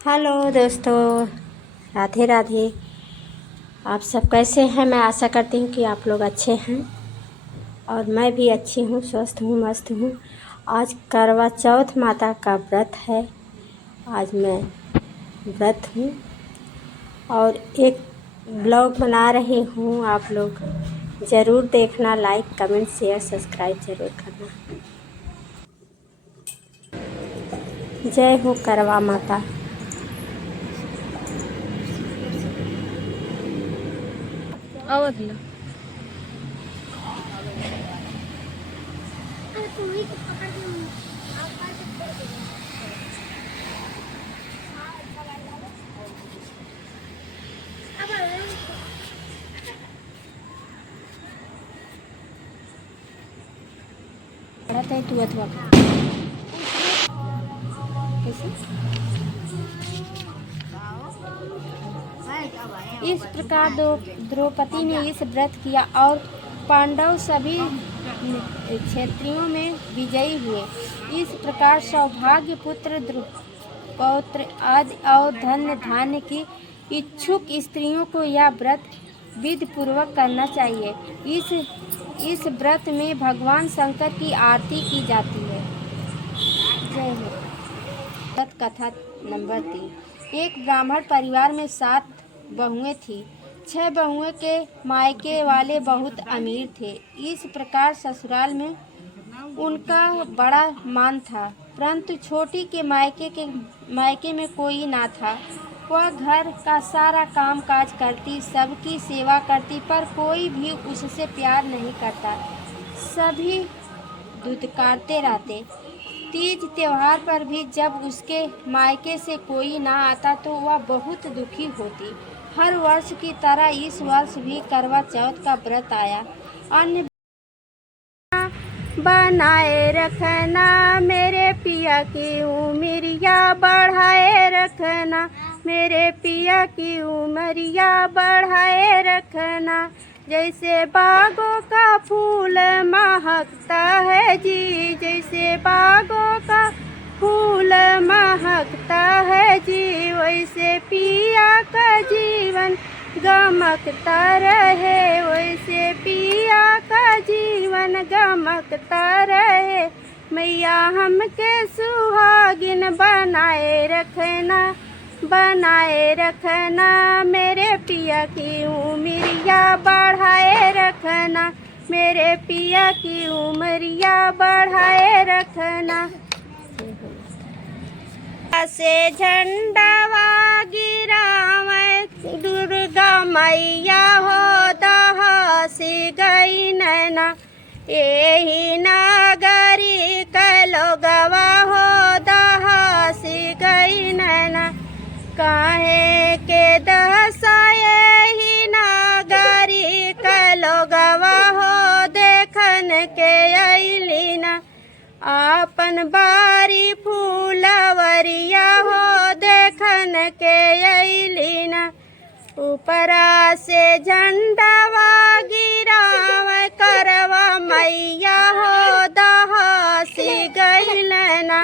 Hello दोस्तों, राधे राधे। आप सब कैसे हैं? मैं आशा करती हूँ कि आप लोग अच्छे हैं और मैं भी अच्छी हूँ, स्वस्थ हूँ, मस्त हूँ। आज करवा चौथ माता का व्रत है। आज मैं व्रत हूँ और एक ब्लॉग बना रही हूँ। आप लोग ज़रूर देखना, लाइक कमेंट शेयर सब्सक्राइब ज़रूर करना। जय हो करवा माता। अवधला तू अथवा इस प्रकार द्रौपदी ने इस व्रत किया और पांडव सभी क्षेत्रों में विजयी हुए। इस प्रकार सौभाग्य पौत्र आदि और धन धान्य की इच्छुक स्त्रियों को यह व्रत विधि पूर्वक करना चाहिए। इस व्रत में भगवान शंकर की आरती की जाती है। जय हो। व्रत कथा नंबर 3। एक ब्राह्मण परिवार में 7 बहुएं थी। 6 बहुएं के मायके वाले बहुत अमीर थे। इस प्रकार ससुराल में उनका बड़ा मान था, परंतु छोटी के मायके में कोई ना था। वह घर का सारा काम काज करती, सबकी सेवा करती, पर कोई भी उससे प्यार नहीं करता। सभी दुत्कारते रहते। तीज त्योहार पर भी जब उसके मायके से कोई ना आता तो वह बहुत दुखी होती। हर वर्ष की तरह इस वर्ष भी करवा चौथ का व्रत आया। अन्य बनाए रखना, मेरे पिया की उमरिया बढ़ाए रखना, मेरे पिया की उमरिया बढ़ाए रखना। जैसे बागों का फूल महकता है जी, जैसे बागों का फूल महकता है जी, वैसे पिया का जीवन गमकता रहे, वैसे पिया का जीवन गमकता रहे। मैया हमके सुहागिन बनाए रखना, बनाए रखना, मेरे पिया की उमरिया बढ़ाए रखना, मेरे पिया की उमरिया बढ़ाए रखना। से झंडावा गिरावे दुर्गा मैया हो दहसी गई नैना, यही नगरी कलोगवा हो दहसी गई नैना। काहे के दहसाए ही नगरी कलोगवा हो देखन के अइली ना, आपन बारी फूलवरिया हो देखन के अइली ना। ऊपरा से झंडावा गिराव करवा मैया हो दहसी गइल ना,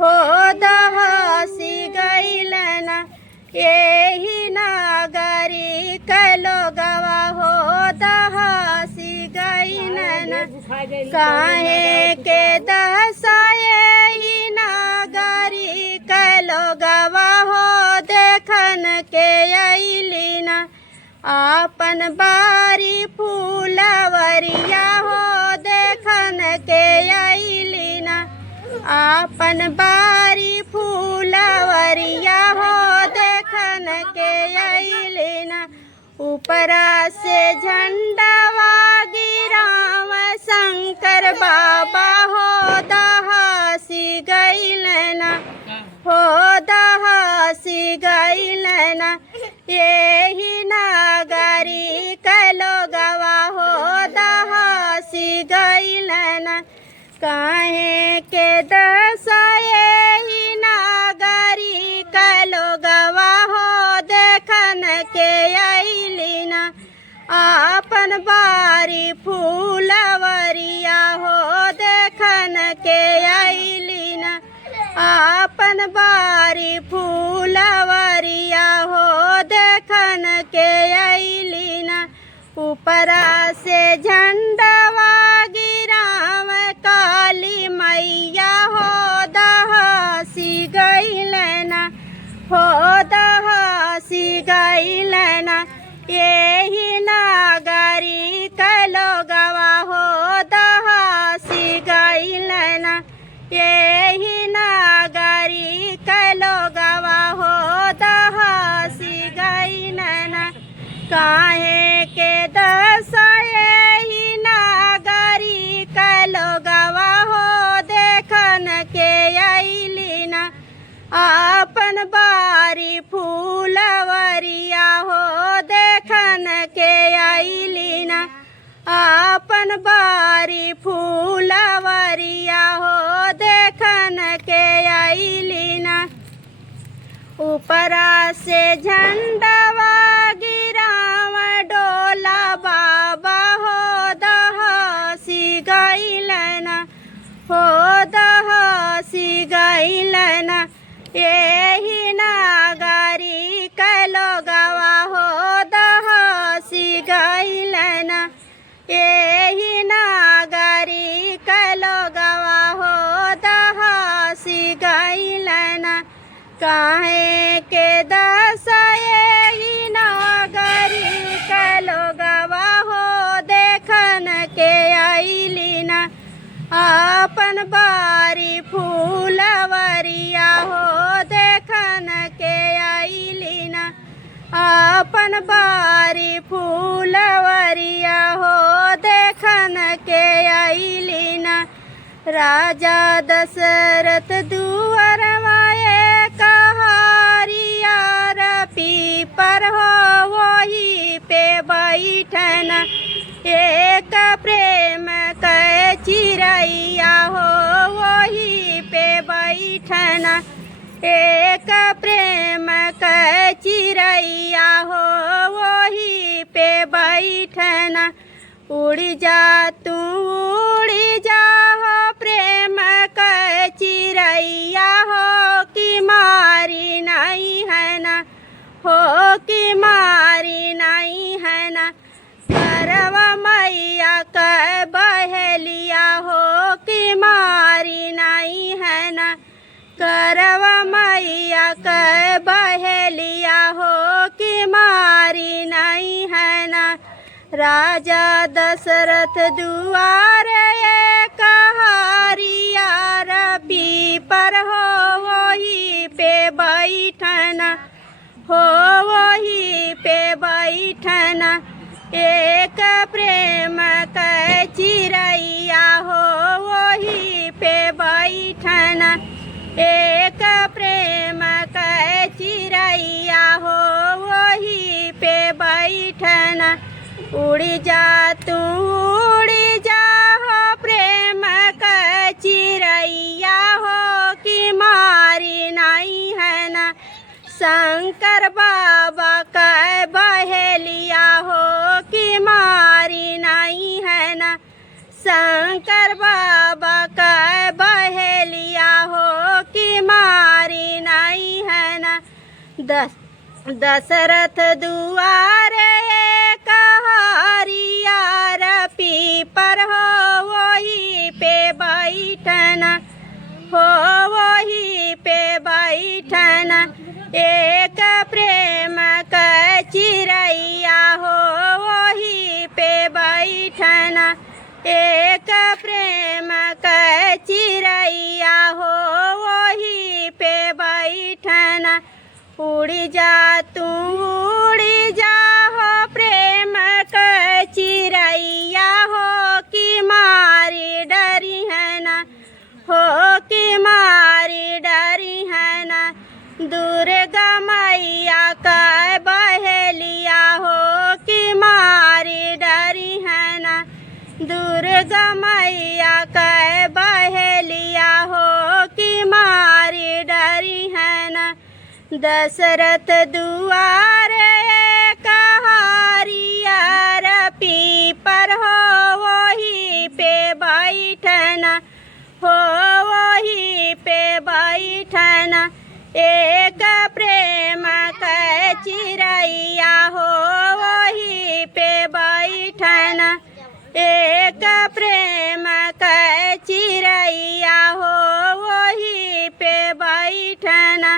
हो दहसी गइल ना। यही नगरी कलोगवा हो दहसी गइल ना। काहे के दहसाए ही नगरी कलोगवा हो देखन के अइली ना, आपन बारी फूलवरिया हो देखन के अइली ना, आपन बारी फूलवरिया हो देखन के अइली ना। ऊपरा से झंडावा गिराव शंकर बाबा हो दहसी गइल ना, हो दहसी गइल ना। यही नगरी कलोगवा हो दहसी गइल ना। काहे के दहसाए ही नगरी कलोगवा हो देखन के अइली ना, आपन बारी फूलवरिया हो देखन के अइली ना। आपन बारी फूलवरिया हो देखन के अइली ना ऊपरा से झंडवा गिराव काली मैया हो दहसी गइल ना हो दहसी गइल ना यही नागरी कलोगवा हो दहसी गइल ना यही नागरी कलोगवा हो दहसी गइल ना काहे के दस यही नागरी कलोगवा हो देखन के अइली ना आपन बारी फूलवरिया हो देखन के अइली ना आपन बारी फूलवरिया हो देखन के अइली ना ऊपरा से झंडवा गिराव डोला बाबा हो दहसी गइल ना हो दहसी गइल ना यही नागरी कलोगवा हो दहसी गइल ना यही नागरी कलोगवा हो दहसी गइल ना काहे के दस यही नागरी कलोगवा हो देखन के अइली ना आपन बारी फूलवरिया हो देखन के अइली ना आपन बारी फूलवरिया हो देखन के अइली ना राजा दशरथ दुअरवा कहारिया पीपर हो वही पे बैठन एक प्रेम कै चिरैया हो वही पे बैठन एक प्रेम कै चिरैया हो वही पे बैठन उड़ जा तू उड़ जा हो प्रेम कै चिरैया हो कि मारी नहीं है ना हो कि मारी नहीं है ना करवा मैया कै बहेलिया हो कि मारी नहीं है ना करवा मैया कै बहेलिया हो कि मारी नहीं है ना राजा दशरथ दुआरे कहारिया पीपर हो वही पे बैठन हो वही पे बैठन एक प्रेम कै चिरैया हो वही पे बैठन एक प्रेम कै चिरैया हो वही पे बैठन उड़ जा तू उड़ जा हो प्रेम कै चिरैया हो कि मारी नहीं है ना शंकर बाबा कै बहेलिया हो कि मारी नहीं है ना शंकर बाबा कै बहेलिया हो कि मारी नहीं है ना दशरथ दुआरे कहारिया पीपर हो वही पे बैठन हो वही पे बैठन एक प्रेम कै चिरैया हो वही पे बैठन एक प्रेम कै चिरैया हो वही पे बैठन उड़ जा तू उड़ जा हो प्रेम कै चिरैया हो कि मारी डरी है ना हो कि मारी डरी है ना दुर्गा मैया कै बहेलिया हो कि मारी डरी है ना दुर्गा मैया कै बहेलिया हो कि मारी डरी है ना दशरथ दुआरे कहारिया पीपर हो वही पे बैठन हो वही पे बैठन एक प्रेम कै चिरैया हो वही पे बैठन एक प्रेम कै चिरैया हो वही पे बैठन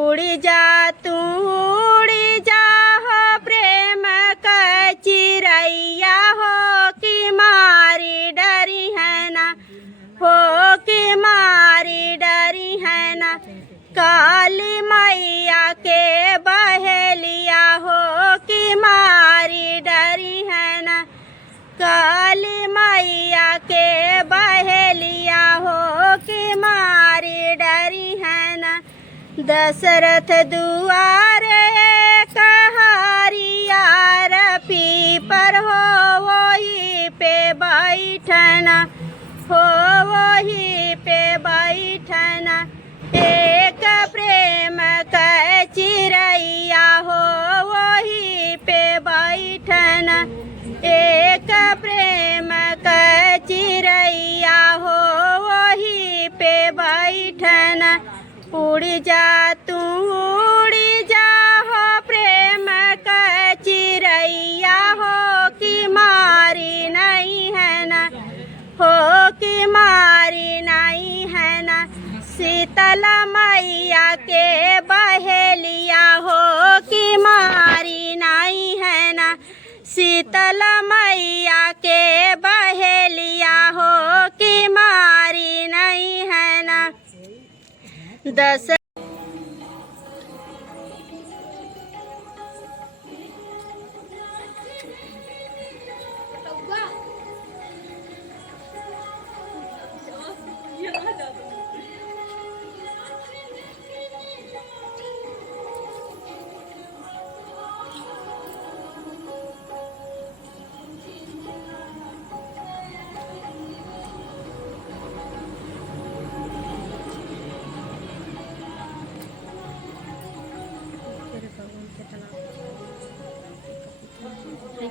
उड़ जा तू उड़ जा हो प्रेम कै चिरैया हो कि मारी डरी है ना हो कि मारी डरी है ना काली मैया के बहेलिया हो कि मारी डरी है ना काली मैया के बहेलिया हो कि मारी डरी है ना दशरथ दुआरे कहारिया पीपर हो वही पे बैठना हो वही पे बैठना एक प्रेम कै चिरैया हो वही पे बैठना एक प्रेम कै चिरैया हो वही पे बैठना उड़ जा तू उड़ जा हो प्रेम कै चिरैया हो कि मारी नहीं है ना हो कि मारी नहीं है ना शीतला मैया के बहेलिया हो कि मारी नहीं है ना शीतला मैया के बहेलिया हो कि मारी नहीं है ना दस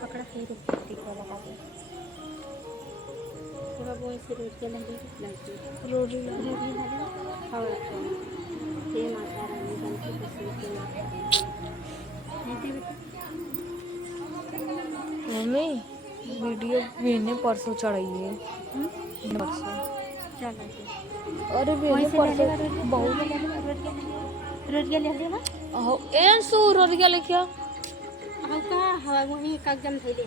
पकड़ा फिर लगा दे वो ऐसे रोड के लगे रोडी लगे हाँ ये माता रानी बन के मम्मी वीडियो मैंने परसों चढ़ाई है परसों अरे मैंने परसों बहुत रोड के लगे एन सू रोड के लिखिया का हवा वही कागजम थे ले